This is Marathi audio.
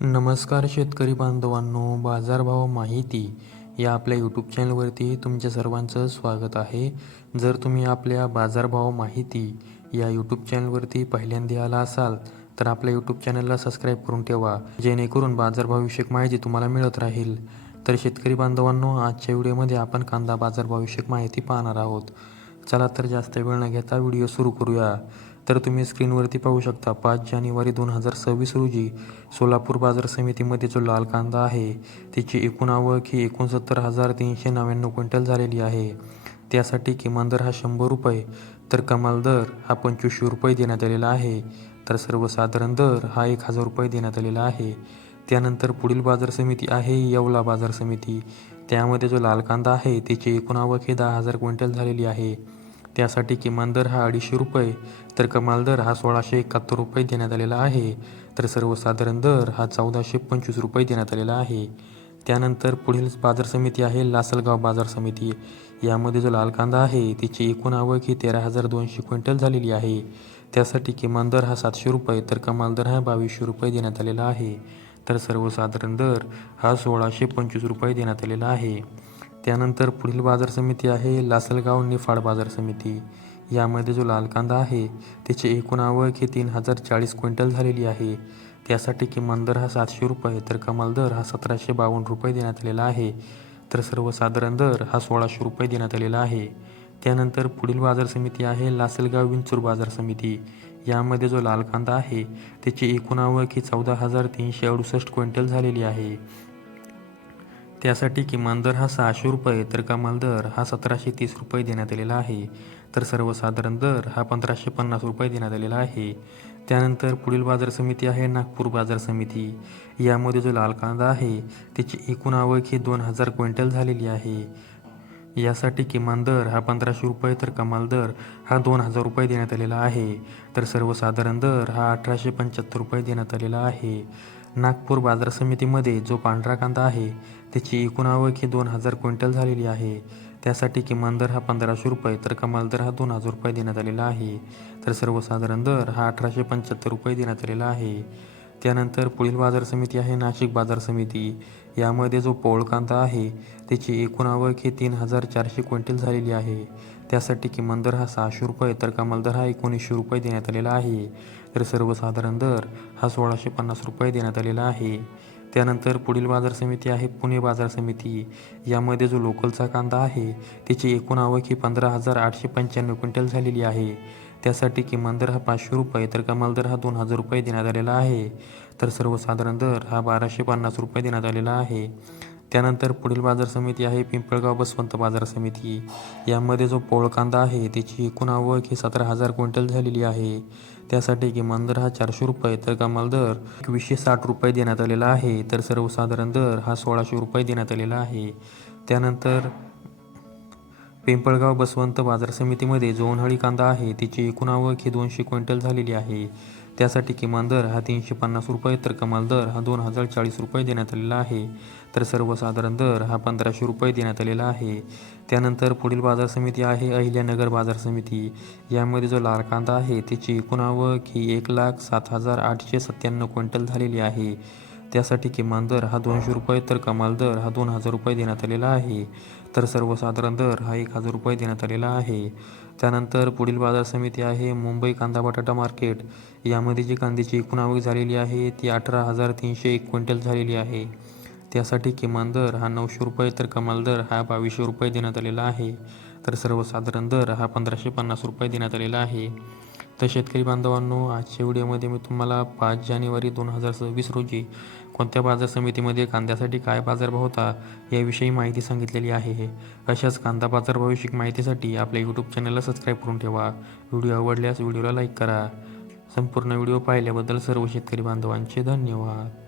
नमस्कार शेतकरी बांधवांनो बाजारभाव माहिती या आपल्या यूट्यूब चॅनलवरती तुमच्या सर्वांचं स्वागत आहे. जर तुम्ही आपल्या बाजारभाव माहिती या यूट्यूब चॅनलवरती पहिल्यांदा आला असाल तर आपल्या यूट्यूब चॅनलला सबस्क्राईब करून ठेवा जेणेकरून बाजारभावविषयक माहिती तुम्हाला मिळत राहील. तर शेतकरी बांधवांनो आजच्या व्हिडिओमध्ये आपण कांदा बाजारभावविषयक माहिती पाहणार आहोत. चला तर जास्त वेळ न घेता व्हिडिओ सुरू करूया. तर तुम्ही स्क्रीनवरती पाहू शकता पाच जानेवारी दोन हजार सव्वीस रोजी सोलापूर बाजार समितीमध्ये जो लाल कांदा आहे त्याची एकूण आवक ही एकोणसत्तर हजार तीनशे नव्याण्णव क्विंटल झालेली आहे. त्यासाठी किमान दर हा शंभर रुपये तर कमाल दर हा पंचवीसशे रुपये देण्यात आलेला आहे. तर सर्वसाधारण दर हा एक हजार रुपये देण्यात आलेला आहे. त्यानंतर पुढील बाजार समिती आहे येवला बाजार समिती. त्यामध्ये जो लाल कांदा आहे त्याची एकूण आवक ही दहा हजार क्विंटल झालेली आहे. त्यासाठी किमान दर हा अडीचशे रुपये तर कमाल दर हा सोळाशे एकाहत्तर रुपये देण्यात आलेला आहे. तर सर्वसाधारण दर हा चौदाशे पंचवीस रुपये देण्यात आलेला आहे. त्यानंतर पुढील बाजार समिती आहे लासलगाव बाजार समिती. यामध्ये जो लाल कांदा आहे तिची एकूण आवक ही तेरा हजार दोनशे क्विंटल झालेली आहे. त्यासाठी किमान दर हा सातशे रुपये तर कमाल दर हा बावीसशे रुपये देण्यात आलेला आहे. तर सर्वसाधारण दर हा सोळाशे पंचवीस रुपये देण्यात आलेला आहे. त्यानंतर पुढील बाजार समिती आहे लासलगाव निफाड बाजार समिती. यामध्ये जो लाल कांदा आहे त्याची एकूण आवक ही तीन हजार चाळीस क्विंटल झालेली आहे. त्यासाठी किमान दर हा सातशे रुपये तर कमाल दर हा सतराशे बावन्न रुपये देण्यात आलेला आहे. तर सर्वसाधारण दर हा सोळाशे रुपये देण्यात आलेला आहे. त्यानंतर पुढील बाजार समिती आहे लासलगाव विंचूर बाजार समिती. यामध्ये जो लाल कांदा आहे त्याची एकूण आवक ही चौदा हजार तीनशे अडुसष्ट क्विंटल झालेली आहे. त्यासाठी किमान दर हा सहाशे रुपये तर कमाल दर हा सतराशे तीस रुपये देण्यात आलेला आहे. तर सर्वसाधारण दर हा पंधराशे पन्नास रुपये देण्यात आलेला आहे. त्यानंतर पुढील बाजार समिती आहे नागपूर बाजार समिती. यामध्ये जो लाल कांदा आहे त्याची एकूण आवक ही दोन हजार क्विंटल झालेली आहे. यासाठी किमान दर हा पंधराशे रुपये तर कमाल दर हा दोन हजार रुपये देण्यात आलेला आहे. तर सर्वसाधारण दर हा अठराशे पंच्याहत्तर रुपये देण्यात आलेला आहे. नागपूर बाजार समितीमध्ये जो पांढरा कांदा आहे त्याची एकूण आवक ही दोन हजार क्विंटल झालेली आहे. त्यासाठी किमान दर हा पंधराशे रुपये तर कमाल दर हा दोन हजार रुपये देण्यात आलेला आहे. तर सर्वसाधारण दर हा अठराशे पंच्याहत्तर रुपये देण्यात आलेला आहे. त्यानंतर पुढील बाजार समिती आहे नाशिक बाजार समिती. यामध्ये जो पोळ कांदा आहे त्याची एकूण आवक ही तीन हजार चारशे क्विंटल झालेली आहे. त्यासाठी किमान दर हा सहाशे रुपये तर कमाल दर हा एकोणीसशे रुपये देण्यात आलेला आहे. तर सर्वसाधारण दर हा सोळाशे पन्नास रुपये देण्यात आलेला आहे. त्यानंतर पुढील बाजार समिती आहे पुणे बाजार समिती. यामध्ये जो लोकलचा कांदा आहे त्याची एकूण आवक ही पंधरा हजार आठशे पंच्याण्णव क्विंटल झालेली आहे. त्यासाठी किमान दर हा पाचशे रुपये तर कमाल दर हा दोन हजार रुपये देण्यात आलेला आहे. तर सर्वसाधारण दर हा बाराशे पन्नास रुपये देण्यात आलेला आहे. त्यानंतर पुढील बाजार समिती आहे पिंपळगाव बसवंत बाजार समिती. यामध्ये जो पोळ कांदा आहे त्याची एकूण आवक ही सतरा हजार क्विंटल झालेली आहे. त्यासाठी किमान दर हा चारशे रुपये. तर कमाल दर एकवीसशे साठ रुपये देण्यात आलेला आहे. तर सर्वसाधारण दर हा सोळाशे रुपये देण्यात आलेला आहे. त्यानंतर पिंपळगाव बसवंत बाजार समितीमध्ये जो कांदा आहे. तिची एकूण आवक ही दोनशे क्विंटल झालेली आहे. त्यासाठी किमान दर हा तीनशे पन्नास रुपये तर कमाल दर हा दोन हजार चाळीस रुपये देण्यात आलेला आहे. तर सर्वसाधारण दर हा पंधराशे रुपये देण्यात आलेला आहे. त्यानंतर पुढील बाजार समिती आहे अहिल्यानगर बाजार समिती. यामध्ये जो लाल कांदा आहे त्याची एकूण आवक ही एक लाख सात हजार आठशे सत्त्याण्णव क्विंटल झालेली आहे. त्यासाठी किमान दर हा दोनशे रुपये तर कमाल दर हा दोन हजार रुपये देण्यात आलेला आहे. तर सर्वसाधारण दर हा एक हजार रुपये देण्यात आलेला आहे. त्यानंतर पुढील बाजार समिती आहे मुंबई कांदा बटाटा मार्केट. यामध्ये जी कांद्याची एकूण आवक झालेली आहे ती अठरा हजार तीनशे एक क्विंटल झालेली आहे. त्यासाठी किमान दर हा नऊशे रुपये तर कमाल दर हा बावीसशे रुपये देण्यात आलेला आहे. तर सर्वसाधारण दर हा पंधराशे पन्नास रुपये देण्यात आलेला आहे. तर शेतकरी बांधवांनो आजच्या व्हिडिओमध्ये मी तुम्हाला पाच जानेवारी दोन हजार सव्वीस रोजी कोणत्या बाजार समितीमध्ये कांद्यासाठी काय बाजारभाव होता याविषयी माहिती सांगितलेली आहे अशाच कांदा बाजारभाविषयी माहितीसाठी आपल्या यूट्यूब चॅनलला सबस्क्राईब करून ठेवा. व्हिडिओ आवडल्यास व्हिडिओला लाईक करा. संपूर्ण व्हिडिओ पाहिल्याबद्दल सर्व शेतकरी बांधवांचे धन्यवाद.